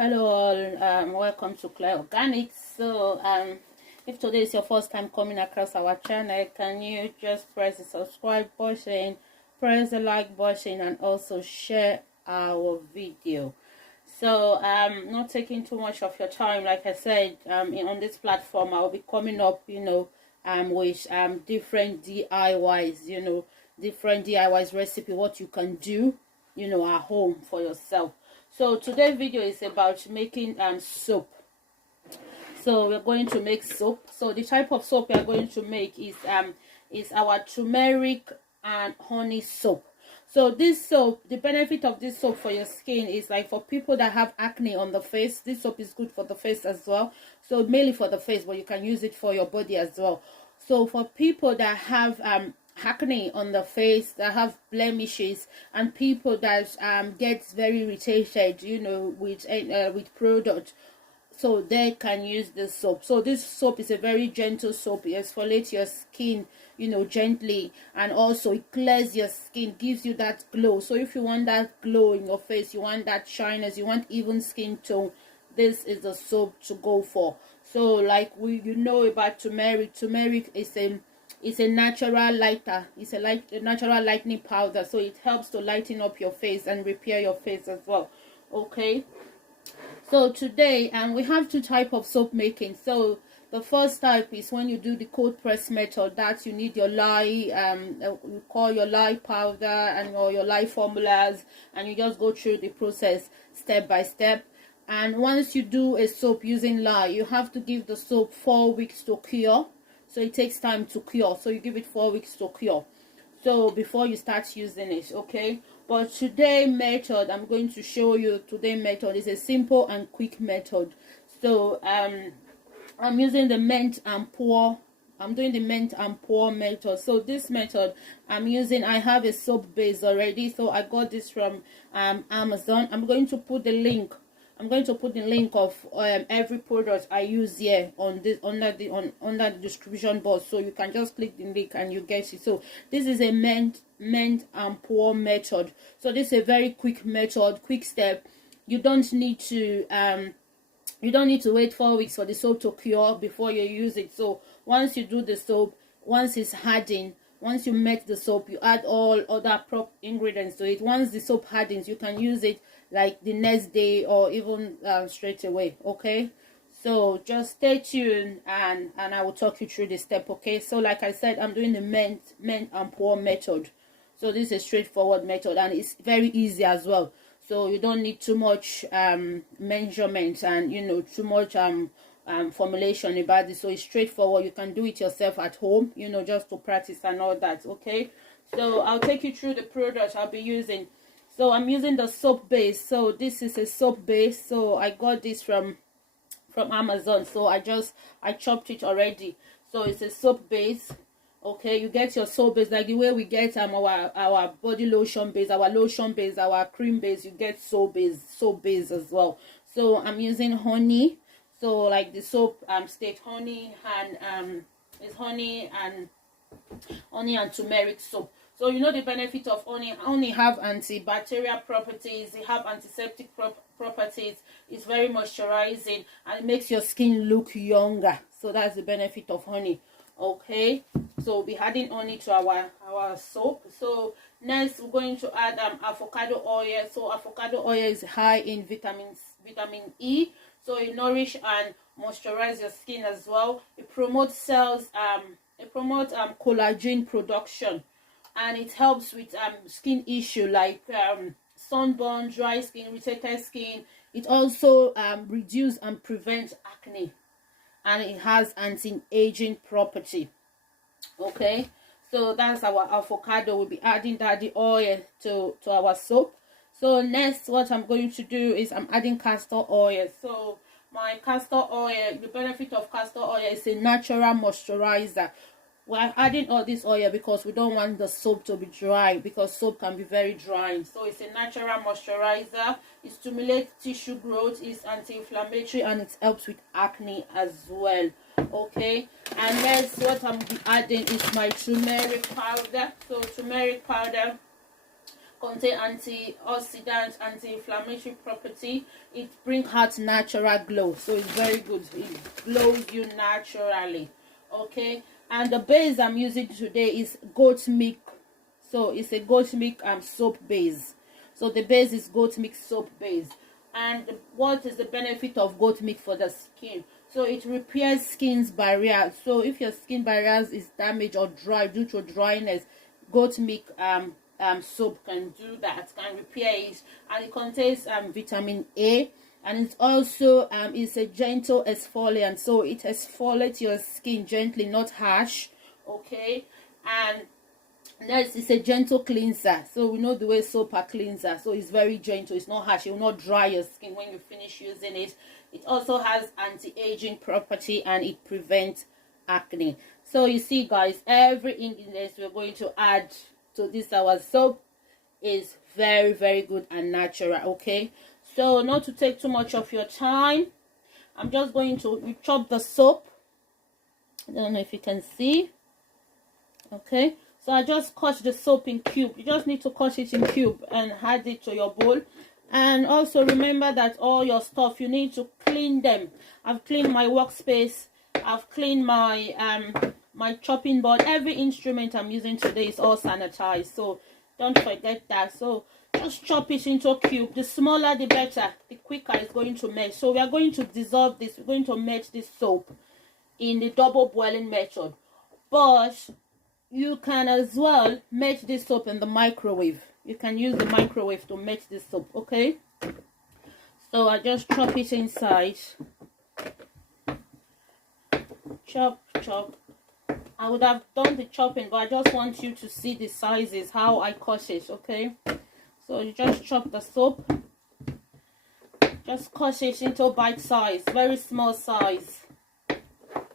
Hello all, welcome to Claire Organics. So if today is your first time coming across our channel, can you just press the subscribe button, press the like button, and also share our video. So not taking too much of your time, like I said, on this platform I'll be coming up with different DIYs, different DIYs recipe, what you can do at home for yourself. So today's video is about making soap. So we're going to make soap. So the type of soap we are going to make is our turmeric and honey soap. So this soap, the benefit of this soap for your skin is like for people that have acne on the face, this soap is good for the face as well. So mainly for the face, but you can use it for your body as well. So for people that have acne on the face, that have blemishes, and people that gets very irritated with product, so they can use this soap. So this soap is a very gentle soap. It exfoliates your skin gently, and also it clears your skin, gives you that glow. So if you want that glow in your face, you want that shyness, you want even skin tone, this is the soap to go for. So like about turmeric. Turmeric is a natural lighter. It's a natural lightening powder, so it helps to lighten up your face and repair your face as well. Okay, so today we have two types of soap making. So the first type is when you do the cold press method, that you need your lye, you call your lye powder and or your lye formulas, and you just go through the process step by step. And once you do a soap using lye, you have to give the soap 4 weeks to cure. So it takes time to cure, so you give it 4 weeks to cure, so before you start using it. Okay, but today method I'm going to show you, today method is a simple and quick method. So I'm using the melt and pour. I'm doing the melt and pour method. So this method I have a soap base already, so I got this from Amazon. I'm going to put the link of every product I use here on this under the description box, so you can just click the link and you get it. So this is a melt and pour method. So this is a very quick method, quick step. You don't need to wait 4 weeks for the soap to cure before you use it. So once you do the soap, once it's hardened, once you melt the soap, you add all other prop ingredients to it. Once the soap hardens, you can use it like the next day or even straight away. Okay, so just stay tuned and I will talk you through the step. Okay, so like I said, I'm doing the melt and pour method. So this is a straightforward method, and it's very easy as well. So you don't need too much measurements and too much formulation about this. So it's straightforward. You can do it yourself at home, just to practice and all that. Okay, so I'll take you through the products I'll be using. So I'm using the soap base. So this is a soap base. So I got this from Amazon. So I chopped it already. So it's a soap base. Okay, you get your soap base like the way we get our body lotion base, our lotion base, our cream base. You get soap base as well. So I'm using honey. So like the soap state honey, and it's honey and turmeric soap. So the benefit of honey. Honey have antibacterial properties, it have antiseptic properties, it's very moisturizing, and it makes your skin look younger. So that's the benefit of honey. Okay, so we'll be adding honey to our soap. So next we're going to add avocado oil. So avocado oil is high in vitamin E, so it nourish and moisturize your skin as well. It promotes collagen production, and it helps with skin issue like sunburn, dry skin, irritated skin. It also reduces and prevents acne, and it has anti-aging property. Okay, so that's our avocado. We'll be adding the oil to our soap. So next, what I'm going to do is I'm adding castor oil. So my castor oil, the benefit of castor oil is a natural moisturizer. We're adding all this oil because we don't want the soap to be dry, because soap can be very drying. So it's a natural moisturizer. It stimulates tissue growth, it's anti-inflammatory, and it helps with acne as well. Okay, and next what I'm adding is my turmeric powder. So turmeric powder, contain antioxidants, anti-inflammatory property. It brings out natural glow, so it's very good. It glows you naturally. Okay, and the base I'm using today is goat milk. So it's a goat milk soap base. So the base is goat milk soap base. And what is the benefit of goat milk for the skin? So it repairs skin's barrier. So if your skin barriers is damaged or dry due to dryness, goat milk soap can do that, can repair it. And it contains vitamin A, and it also is a gentle exfoliant, so it exfoliates your skin gently, not harsh. Okay, and next is a gentle cleanser. So we know the way soap are cleanser, so it's very gentle, it's not harsh, it will not dry your skin when you finish using it. It also has anti-aging property, and it prevents acne. So you see guys, every ingredient we're going to add to this our soap is very, very good and natural. Okay, so not to take too much of your time, I'm just going to chop the soap. I don't know if you can see. Okay, so I just cut the soap in cube. You just need to cut it in cube and add it to your bowl. And also remember that all your stuff, you need to clean them. I've cleaned my workspace, I've cleaned my my chopping board. Every instrument I'm using today is all sanitized, so don't forget that. So just chop it into a cube. The smaller the better, the quicker it's going to melt. So we are going to dissolve this, we're going to melt this soap in the double boiling method, but you can as well melt this soap in the microwave. You can use the microwave to melt this soap. Okay, so I just chop it inside. Chop, chop. I would have done the chopping, but I just want you to see the sizes, how I cut it. Okay, so you just chop the soap, just cut it into bite size, very small size.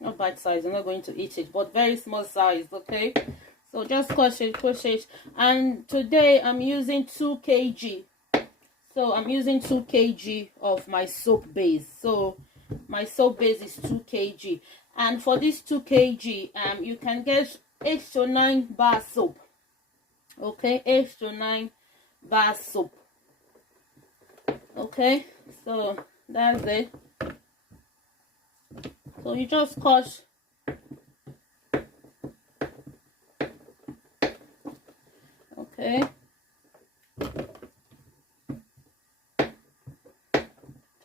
Not bite size, I'm not going to eat it, but very small size. Okay, so just cut it, push it. And today I'm using 2 kg. So I'm using 2 kg of my soap base. So my soap base is 2 kg. And for this 2 kg, you can get 8 to 9 bar soap. Okay, 8 to 9 bar soap. Okay, so that's it. So you just cut. Okay.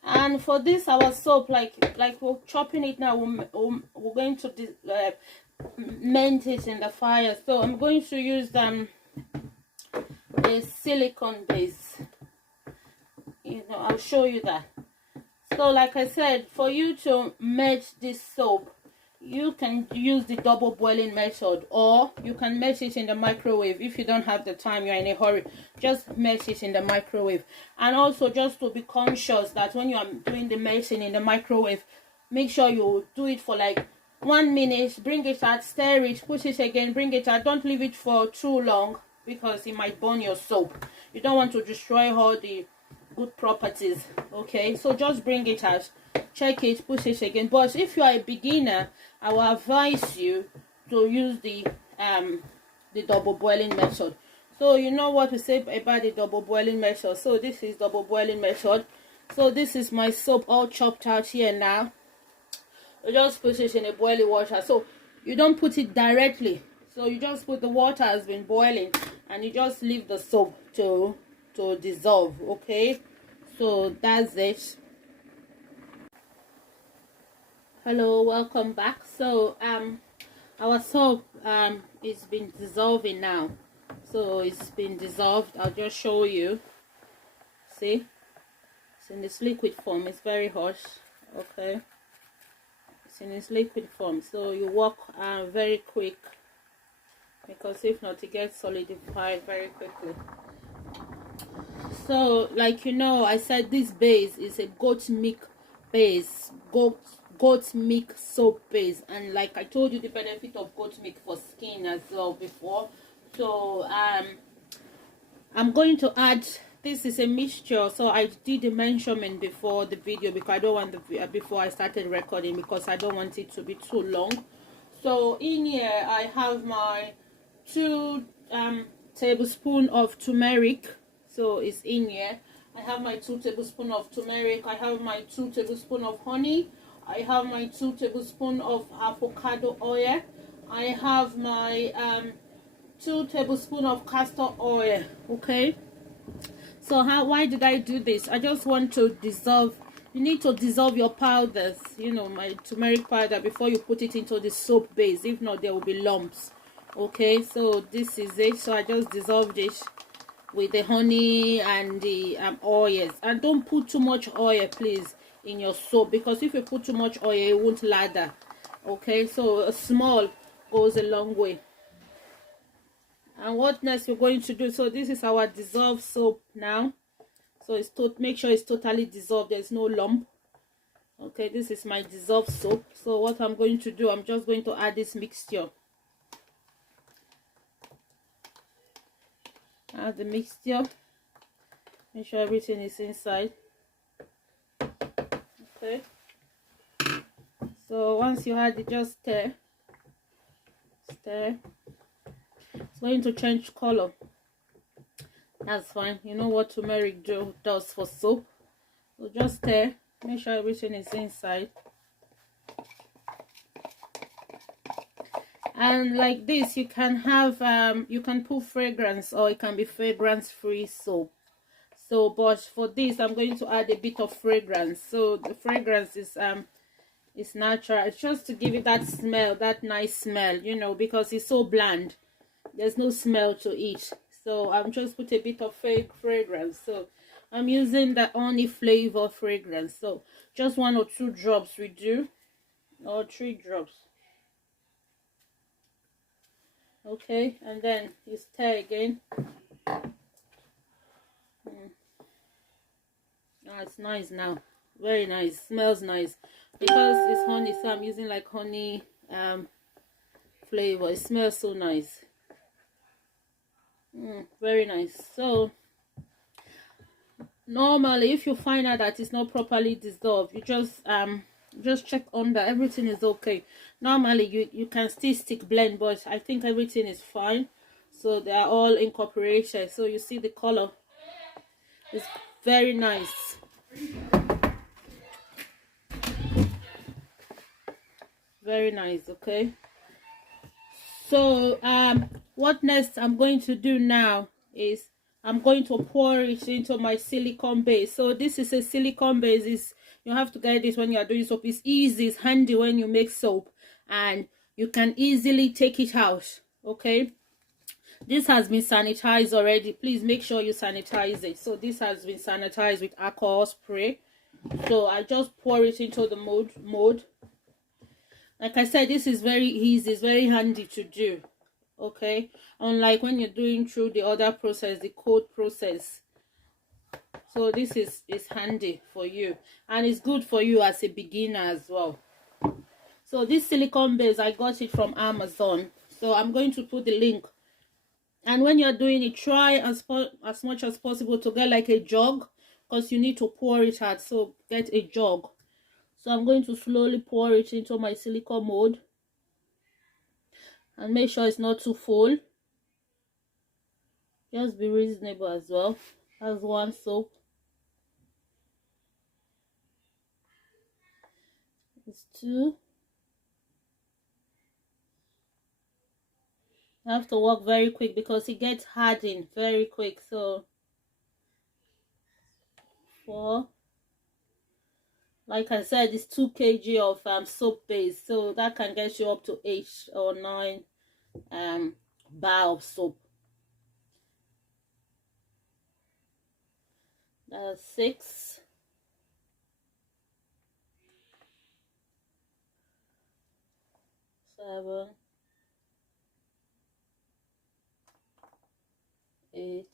And for this our soap, like we're chopping it now, we're going to melt it in the fire. So I'm going to use a silicone base. You know, I'll show you that. So like I said, for you to melt this soap, you can use the double boiling method, or you can melt it in the microwave. If you don't have the time, you're in a hurry, just melt it in the microwave. And also just to be conscious that when you are doing the melting in the microwave, make sure you do it for like 1 minute, bring it out, stir it, put it again, bring it out. Don't leave it for too long because it might burn your soap. You don't want to destroy all the good properties. Okay, so just bring it out, check it, put it again. But if you are a beginner, I will advise you to use the double boiling method. So you know what we say about the double boiling method. So this is double boiling method. So this is my soap all chopped out here now. You just put it in a boiling water. So you don't put it directly. So you just put, the water has been boiling, and you just leave the soap to dissolve. Okay, so that's it. Hello, welcome back. So our soap is been dissolving now. So it's been dissolved. I'll just show you. See, it's in this liquid form. It's very hot. Okay, it's in its liquid form. So you work very quick, because if not, it gets solidified very quickly. So like you know, I said this base is a goat milk base, goat milk soap base. And like I told you, the benefit of goat milk for skin as well before. So I'm going to add, this is a mixture. So I did the measurement before the video, because I don't want the before I started recording, because I don't want it to be too long. So in here I have my two tablespoons of turmeric, so it's in here. I have my 2 tablespoons of turmeric. I have my 2 tablespoons of honey. I have my 2 tablespoons of avocado oil. I have my 2 tablespoons of castor oil. Okay, so why did I do this? I just want to dissolve. You need to dissolve your powders, you know, my turmeric powder, before you put it into the soap base. If not, there will be lumps. Okay, so this is it. So I just dissolved it with the honey and the oils. And don't put too much oil, please, in your soap, because if you put too much oil, it won't lather. Okay, so a small goes a long way. And what next we're going to do? So this is our dissolved soap now. So it's make sure it's totally dissolved, there's no lump. Okay, this is my dissolved soap. So what I'm going to do, I'm just going to add this mixture. Add the mixture. Make sure everything is inside. Okay, so once you add it, just stir. It's going to change color. That's fine. You know what turmeric does for soap. So just stir. Make sure everything is inside. And like this, you can have you can put fragrance, or it can be fragrance free soap. So but for this, I'm going to add a bit of fragrance. So the fragrance is natural. It's just to give it that smell, that nice smell, you know, because it's so bland, there's no smell to it. So I'm just put a bit of fake fragrance. So I'm using the honey flavor fragrance. So just 1 or 2 drops we do, or 3 drops. Okay, and then you stir again. It's nice now, very nice, smells nice, because it's honey. So I'm using like honey flavor. It smells so nice. Very nice. So normally, if you find out that it's not properly dissolved, you just check under, everything is okay. Normally you can still stick blend, but I think everything is fine. So they are all incorporated. So you see the color is very nice. Very nice. Okay, so what next I'm going to do now is I'm going to pour it into my silicone base. So this is a silicone base. You have to get this when you are doing soap. It's easy, it's handy when you make soap, and you can easily take it out. Okay, this has been sanitized already. Please make sure you sanitize it. So this has been sanitized with alcohol spray. So I just pour it into the mold. Like I said, this is very easy, it's very handy to do. Okay, unlike when you're doing through the other process, the cold process. So this is handy for you, and it's good for you as a beginner as well. So this silicone base, I got it from Amazon. So I'm going to put the link. And when you're doing it, try as much as possible to get like a jug, because you need to pour it out. So get a jug. So I'm going to slowly pour it into my silicone mold, and make sure it's not too full. Just be reasonable as well. That's 1 soap. It's 2. You have to work very quick because it gets hardened very quick. So 4. Like I said, it's 2 kg of soap base, so that can get you up to 8 or 9 bar of soap. That's 6. 7. 8.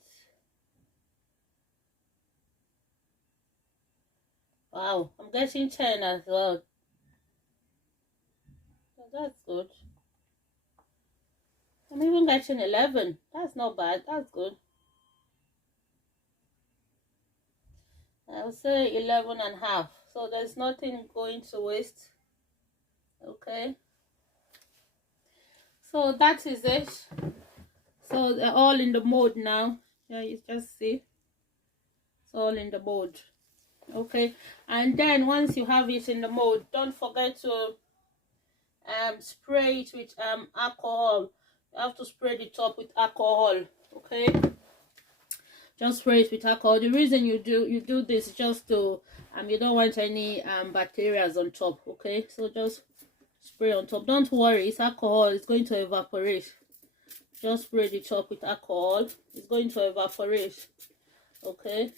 Wow, I'm getting 10 as well. That's good. I'm even getting 11. That's not bad. That's good. I'll say 11.5. So there's nothing going to waste. Okay. So that is it. So they're all in the mold now. Yeah, you just see it's all in the mold. Okay, and then once you have it in the mold, don't forget to spray it with alcohol. You have to spray the top with alcohol. Okay, just spray it with alcohol. The reason you do this is just to you don't want any bacteria on top. Okay, so just spray on top. Don't worry, it's alcohol, it's going to evaporate. Just spray the top with alcohol, it's going to evaporate. Okay,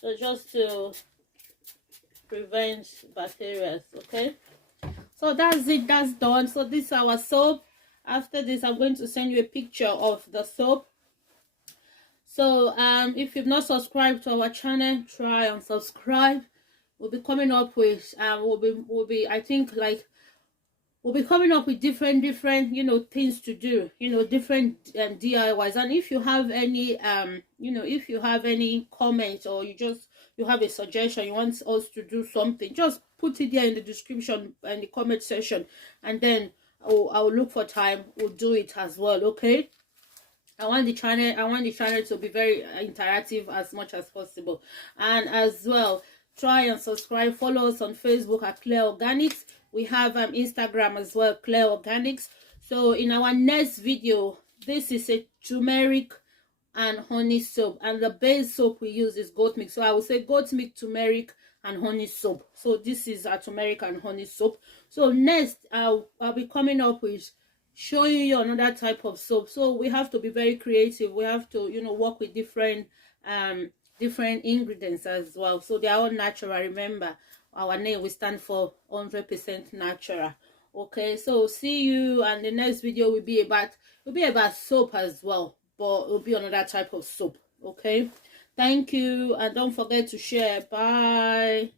so just to prevent bacteria. Okay, so that's it, that's done. So this is our soap. After this, I'm going to send you a picture of the soap. So if you've not subscribed to our channel, try and subscribe. We'll be coming up with we'll be I think like we'll be coming up with different things to do, different DIYs. And if you have any if you have any comment, or you have a suggestion, you want us to do something, just put it there in the description and the comment section, and then I'll look for time, we'll do it as well. Okay, I want the channel to be very interactive as much as possible. And as well, try and subscribe, follow us on Facebook at Claire Organics. We have Instagram as well, Claire Organics. So in our next video, this is a turmeric and honey soap, and the base soap we use is goat milk. So I would say goat milk, turmeric and honey soap. So this is a turmeric and honey soap. So next I'll be coming up with showing you another type of soap. So we have to be very creative. We have to work with different ingredients as well. So they are all natural. Remember, our name, we stand for 100% natural. Okay, so see you, and the next video will be about soap as well, but it will be another type of soap. Okay, thank you, and don't forget to share. Bye.